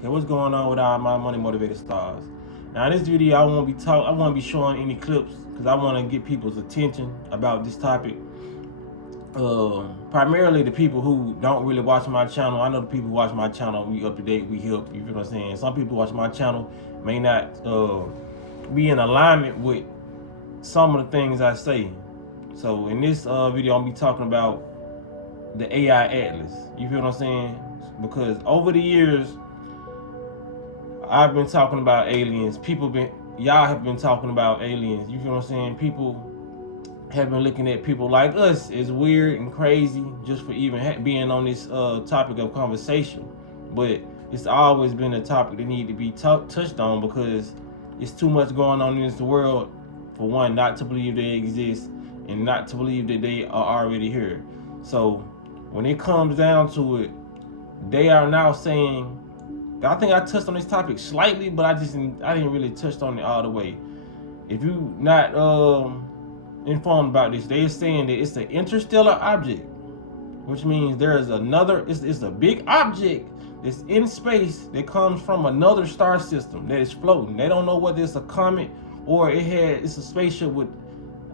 Okay, what's going on with all my money motivated stars? Now in this video, I won't be showing any clips because I want to get people's attention about this topic. Primarily the people who don't really watch my channel. I know the people who watch my channel, we up to date, we help. You feel what I'm saying? Some people who watch my channel may not be in alignment with some of the things I say. So in this video, I'm gonna be talking about the AI Atlas. You feel what I'm saying? Because over the years, I've been talking about aliens. Y'all have been talking about aliens. You feel what I'm saying? People have been looking at people like us as weird and crazy just for even being on this topic of conversation. But it's always been a topic that need to be touched on because it's too much going on in this world for one not to believe they exist and not to believe that they are already here. So when it comes down to it, they are now saying, I think I touched on this topic slightly, but I didn't really touch on it all the way. If you not informed about this, they're saying that it's an interstellar object, which means there is another. It's a big object that's in space that comes from another star system that is floating. They don't know whether it's a comet or it's a spaceship with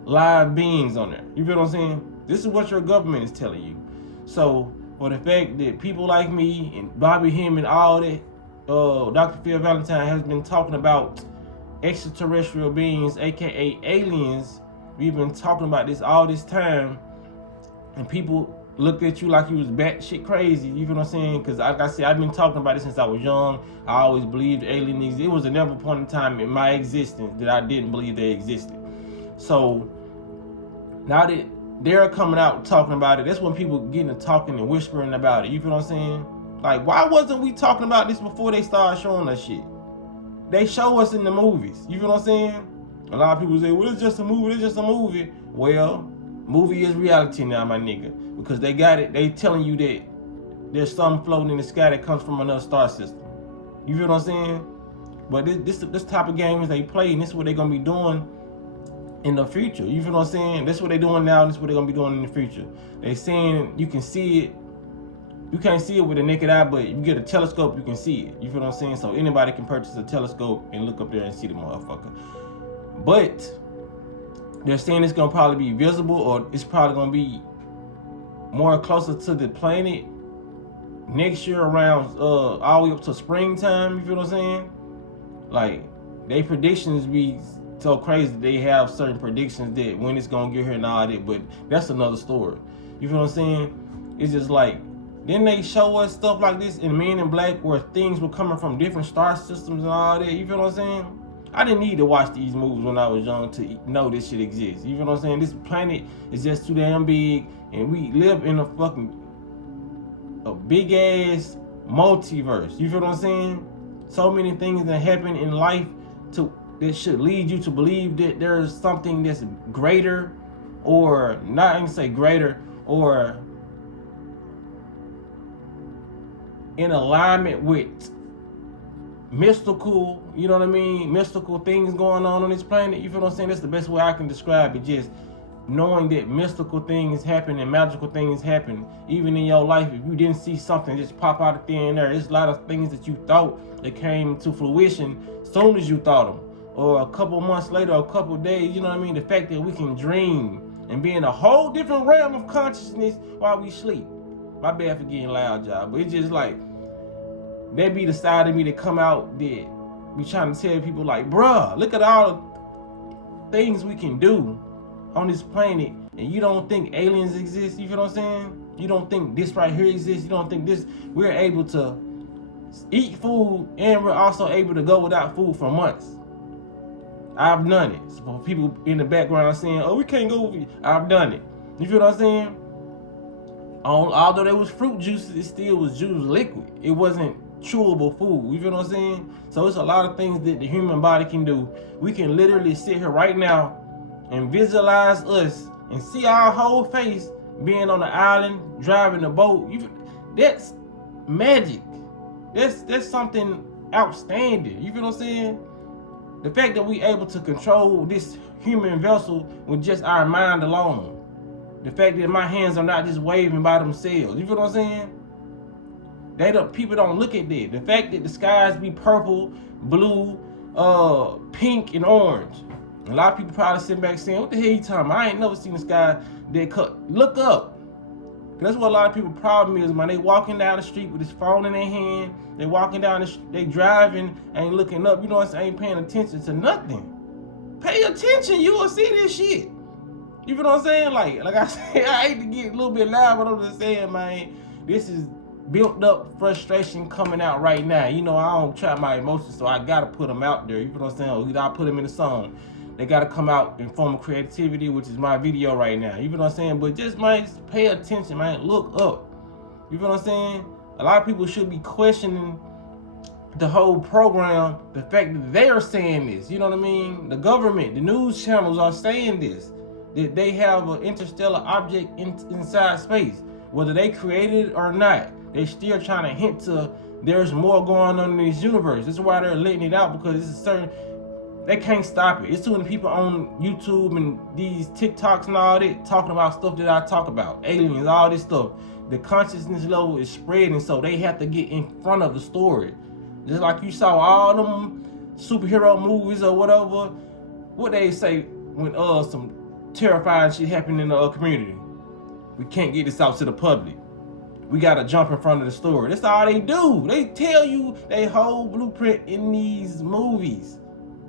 live beings on there. You feel what I'm saying? This is what your government is telling you. So for the fact that people like me and Bobby Him and all that, Dr. Phil Valentine has been talking about extraterrestrial beings, aka aliens. We've been talking about this all this time, and people looked at you like you was batshit crazy. You feel what I'm saying? Because like I said, I've been talking about it since I was young. I always believed aliens existed. It was a never point in time in my existence that I didn't believe they existed. So now that they're coming out talking about it, that's when people getting to talking and whispering about it. You feel what I'm saying? Like, why wasn't we talking about this before they started showing us shit? They show us in the movies. You feel what I'm saying? A lot of people say, well, it's just a movie, it's just a movie. Well, movie is reality now, my nigga. Because they got it, they telling you that there's something floating in the sky that comes from another star system. You feel what I'm saying? But this type of games they play, and this is what they're going to be doing in the future. You feel what I'm saying? That's what they're doing now, and this is what they're going to be doing in the future. They saying you can see it. You can't see it with a naked eye, but you get a telescope, you can see it. You feel what I'm saying? So anybody can purchase a telescope and look up there and see the motherfucker. But they're saying it's gonna probably be visible, or it's probably gonna be more closer to the planet next year around all the way up to springtime. You feel what I'm saying? Like, they predictions be so crazy. They have certain predictions that when it's gonna get here and all that, but that's another story. You feel what I'm saying? It's just like, then they show us stuff like this in Men in Black where things were coming from different star systems and all that. You feel what I'm saying? I didn't need to watch these movies when I was young to know this shit exists. You feel what I'm saying? This planet is just too damn big, and we live in a big ass multiverse. You feel what I'm saying? So many things that happen in life that should lead you to believe that there's something that's greater, or not even say greater, or in alignment with mystical, you know what I mean? Mystical things going on this planet. You feel what I'm saying? That's the best way I can describe it. Just knowing that mystical things happen and magical things happen, even in your life. If you didn't see something just pop out of thin air, there's a lot of things that you thought that came to fruition soon as you thought them, or a couple months later, a couple days. You know what I mean? The fact that we can dream and be in a whole different realm of consciousness while we sleep. My bad for getting loud, y'all, but it's just like, that be the side of me that come out that we trying to tell people like, bruh, look at all the things we can do on this planet, and you don't think aliens exist. You feel what I'm saying? You don't think this right here exists. You don't think this. We're able to eat food, and we're also able to go without food for months. I've done it. So for people in the background saying, oh, we can't go over, I've done it. You feel what I'm saying? Although there was fruit juices, it still was juice liquid. It wasn't chewable food. You feel what I'm saying? So it's a lot of things that the human body can do. We can literally sit here right now and visualize us and see our whole face being on the island, driving the boat. That's magic. That's something outstanding. You feel what I'm saying? The fact that we able to control this human vessel with just our mind alone. The fact that my hands are not just waving by themselves. You feel what I'm saying? People don't look at that. The fact that the skies be purple, blue, pink, and orange. A lot of people probably sit back saying, "What the hell you talking about? I ain't never seen the sky that cut." Look up. That's what a lot of people problem is, man. They walking down the street with this phone in their hand. They walking down they driving, ain't looking up. You know what I'm saying? Ain't paying attention to nothing. Pay attention, you will see this shit. You know what I'm saying? Like I said, I hate to get a little bit loud, but I'm just saying, man, this is built up frustration coming out right now. You know, I don't trap my emotions, so I gotta put them out there. You know what I'm saying? Or either I put them in the song. They gotta come out in form of creativity, which is my video right now. You know what I'm saying? But just, man, pay attention, man. Look up. You know what I'm saying? A lot of people should be questioning the whole program, the fact that they are saying this. You know what I mean? The government, the news channels are saying this. That they have an interstellar object inside space. Whether they created it or not, they still trying to hint to there's more going on in this universe. This is why they're letting it out, because it's a certain, they can't stop it. It's too many people on YouTube and these TikToks and all that talking about stuff that I talk about. Aliens, all this stuff. The consciousness level is spreading, so they have to get in front of the story. Just like you saw all them superhero movies or whatever. What they say when some terrifying shit happened in the community. We can't get this out to the public. We gotta jump in front of the story. That's all they do. They tell you they whole blueprint in these movies.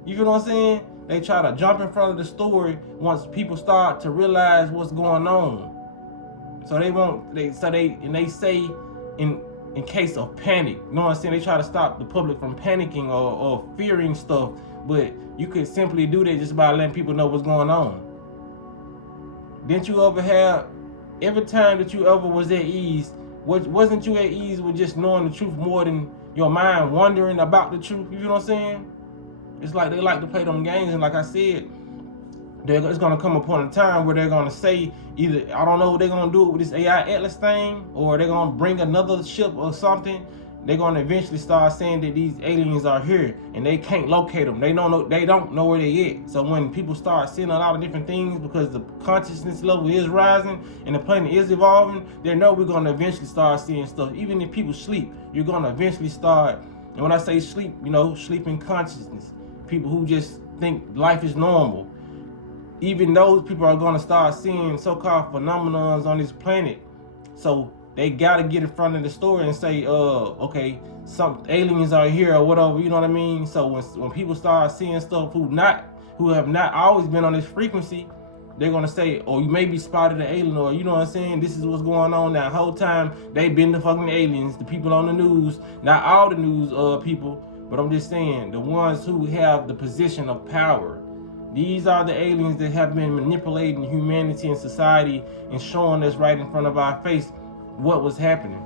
You feel what I'm saying? They try to jump in front of the story once people start to realize what's going on. So they say in case of panic. You know what I'm saying? They try to stop the public from panicking or fearing stuff, but you could simply do that just by letting people know what's going on. Didn't you ever have, every time that you ever was at ease, wasn't you at ease with just knowing the truth more than your mind wondering about the truth? You know what I'm saying? It's like they like to play them games, and like I said, it's gonna come upon a time where they're gonna say either, I don't know what they're gonna do with this AI Atlas thing, or they're gonna bring another ship or something. They're gonna eventually start saying that these aliens are here and they can't locate them. They don't know where they at. So when people start seeing a lot of different things, because the consciousness level is rising and the planet is evolving, they know we're gonna eventually start seeing stuff. Even if people sleep, you're gonna eventually start. And when I say sleep, you know, sleeping consciousness. People who just think life is normal. Even those people are gonna start seeing so-called phenomenons on this planet. So they gotta get in front of the story and say, okay, some aliens are here or whatever, you know what I mean? So when people start seeing stuff who have not always been on this frequency, they're gonna say, oh, you may be spotted an alien, or you know what I'm saying? This is what's going on now. The whole time they've been the fucking aliens, the people on the news, not all the news people, but I'm just saying, the ones who have the position of power. These are the aliens that have been manipulating humanity and society and showing us right in front of our face what was happening.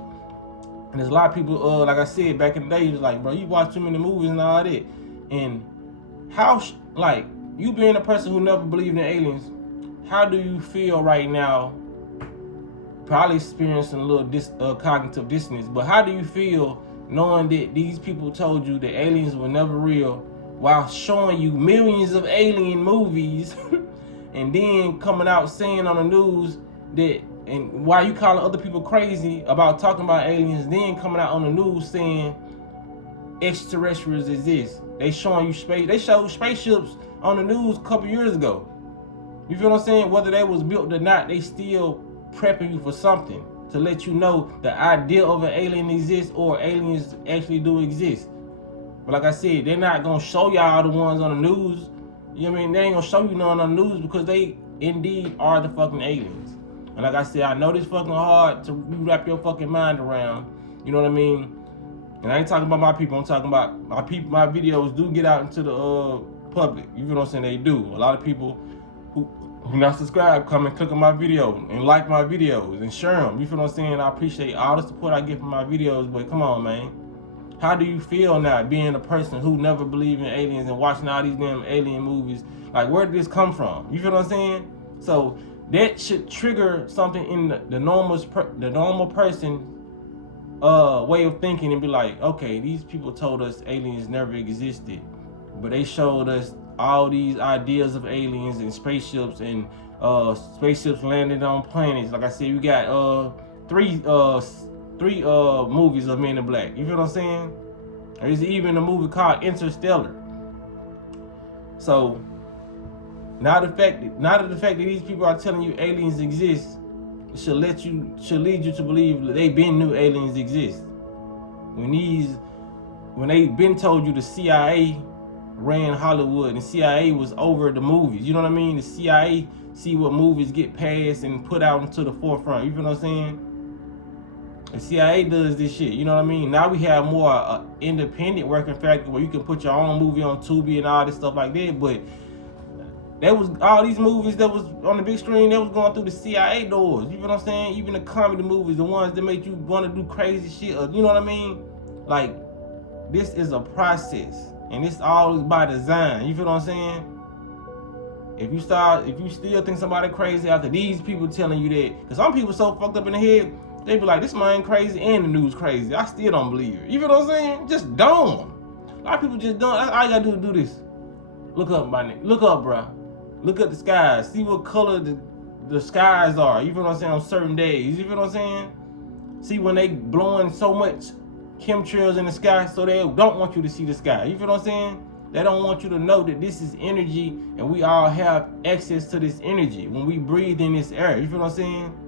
And there's a lot of people, like I said, back in the day, it was like, bro, you watch too many movies and all that. And how, like, you being a person who never believed in aliens, how do you feel right now? Probably experiencing a little cognitive dissonance, but how do you feel knowing that these people told you that aliens were never real, while showing you millions of alien movies, and then coming out saying on the news that, and why you calling other people crazy about talking about aliens, then coming out on the news saying extraterrestrials exist. They showing you space. They showed spaceships on the news a couple years ago. You feel what I'm saying? Whether they was built or not, they still prepping you for something to let you know the idea of an alien exists, or aliens actually do exist. But like I said, they're not gonna show y'all the ones on the news. You know what I mean? They ain't gonna show you none on the news because they indeed are the fucking aliens. And like I said, I know this fucking hard to wrap your fucking mind around. You know what I mean? And I ain't talking about my people. I'm talking about my people. My videos do get out into the public. You know what I'm saying? They do. A lot of people who not subscribed come and click on my video and like my videos and share them. You feel what I'm saying? I appreciate all the support I get from my videos. But come on, man. How do you feel now being a person who never believed in aliens and watching all these damn alien movies? Like, where did this come from? You feel what I'm saying? So that should trigger something in the normal person way of thinking, and be like, okay, these people told us aliens never existed, but they showed us all these ideas of aliens and spaceships, and spaceships landed on planets. Like I said, we got three 3 movies of Men in Black. You feel what I'm saying? There's even a movie called Interstellar. So now the fact that these people are telling you aliens exist should lead you to believe that they been knew aliens exist. When they been told you the CIA ran Hollywood and the CIA was over the movies. You know what I mean? The CIA see what movies get passed and put out into the forefront. You feel what I'm saying? The CIA does this shit. You know what I mean? Now we have more independent working factor where you can put your own movie on Tubi and all this stuff like that. But that was all these movies that was on the big screen that was going through the CIA doors. You feel what I'm saying? Even the comedy movies, the ones that make you want to do crazy shit. You know what I mean? Like, this is a process. And it's all by design. You feel what I'm saying? If you still think somebody crazy after these people telling you that, because some people so fucked up in the head, they be like, this man crazy and the news crazy. I still don't believe it. You feel what I'm saying? Just dumb. A lot of people just don't. All you gotta do is do this. Look up, my nigga. Look up, bro. Look at the skies. See what color the skies are. You feel what I'm saying? On certain days. You feel what I'm saying? See when they blowing so much chemtrails in the sky, so they don't want you to see the sky. You feel what I'm saying? They don't want you to know that this is energy and we all have access to this energy when we breathe in this air. You feel what I'm saying?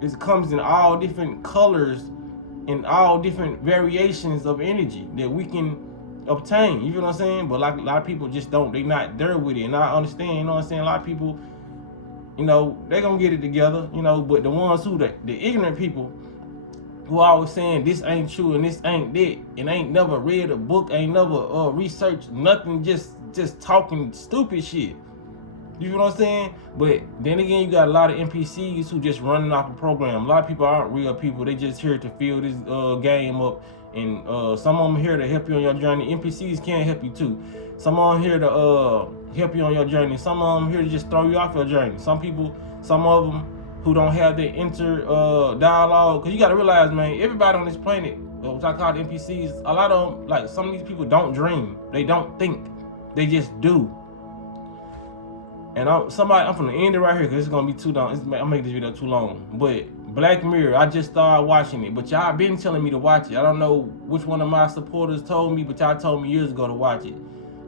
It comes in all different colors and all different variations of energy that we can obtain. You feel what I'm saying? But like a lot of people just don't. They not there with it. And I understand, you know what I'm saying? A lot of people, you know, they gonna get it together, you know, but the ones who, the ignorant people, who always saying this ain't true and this ain't that, and ain't never read a book, ain't never researched nothing, just talking stupid shit. You feel what I'm saying? But then again, you got a lot of NPCs who just running off a program. A lot of people aren't real people. They just here to fill this game up, and some of them here to help you on your journey. NPCs can help you too. Some of them here to help you on your journey. Some of them here to just throw you off your journey. Some of them who don't have the dialogue, because you got to realize, man, everybody on this planet, which I call the NPCs, a lot of them, like some of these people don't dream, they don't think, they just do. And I'm from the end of right here because it's gonna be too long. I'm making this video too long. But Black Mirror, I just started watching it, but y'all been telling me to watch it. I don't know which one of my supporters told me, but y'all told me years ago to watch it.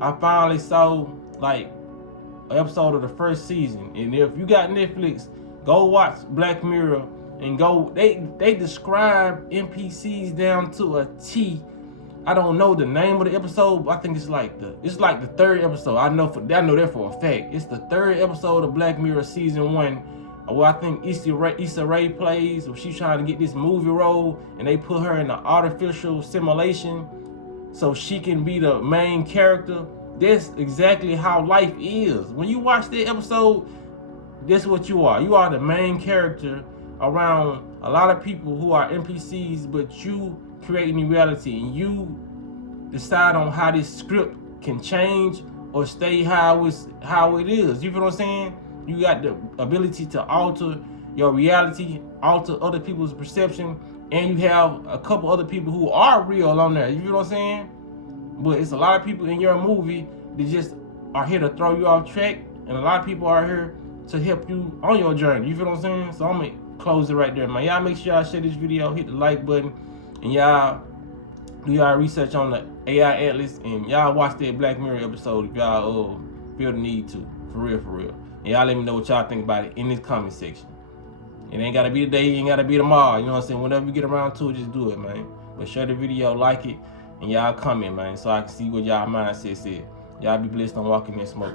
I finally saw like an episode of the first season, and if you got Netflix, go watch Black Mirror and go. They describe NPCs down to a T. I don't know the name of the episode, but I think it's like the third episode. I know that for a fact. It's the third episode of Black Mirror season 1, where I think Issa Rae plays, where she's trying to get this movie role, and they put her in an artificial simulation so she can be the main character. That's exactly how life is. When you watch that episode, that's what you are. You are the main character around a lot of people who are NPCs, but you creating reality, and you decide on how this script can change or stay how it is. You feel what I'm saying? You got the ability to alter your reality, alter other people's perception, and you have a couple other people who are real on there. You feel what I'm saying? But it's a lot of people in your movie that just are here to throw you off track, and a lot of people are here to help you on your journey. You feel what I'm saying? So I'm gonna close it right there, man. Y'all make sure y'all share this video, hit the like button, and y'all do y'all research on the AI Atlas, and y'all watch that Black Mirror episode if y'all feel the need to. For real. And y'all let me know what y'all think about it in this comment section. It ain't gotta be today, it ain't gotta be tomorrow. You know what I'm saying? Whenever you get around to it, just do it, man. But share the video, like it, and y'all comment, man, so I can see what y'all mindset said. Y'all be blessed on walking in smoke.